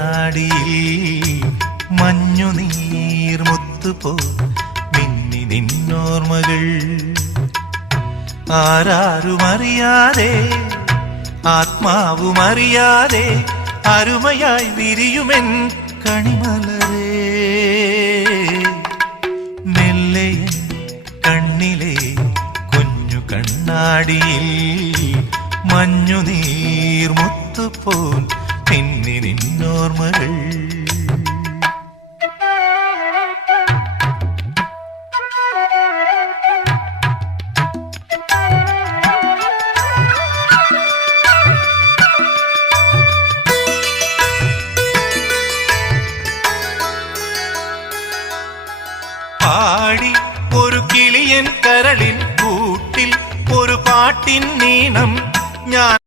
കണ്ണാടിയിൽ മഞ്ഞുനീർമുത്തുപോ മിന്നി നിന്നോർമ്മകൾ ആരാരുമറിയാതെ ആത്മാവുമറിയാതെ അരുമയായി വിരിയുമെൻ കണിമലരേ മെല്ലെ കണ്ണിലെ കുഞ്ഞു കണ്ണാടിയിൽ മഞ്ഞുനീർമുത്തുപോൽ മിന്നി നിന്നോർമ്മകൾ പാടി ഒരു കിളിയൻ കരളിൻ കൂട്ടിൽ ഒരു പാട്ടിൻ നീണം ഞാൻ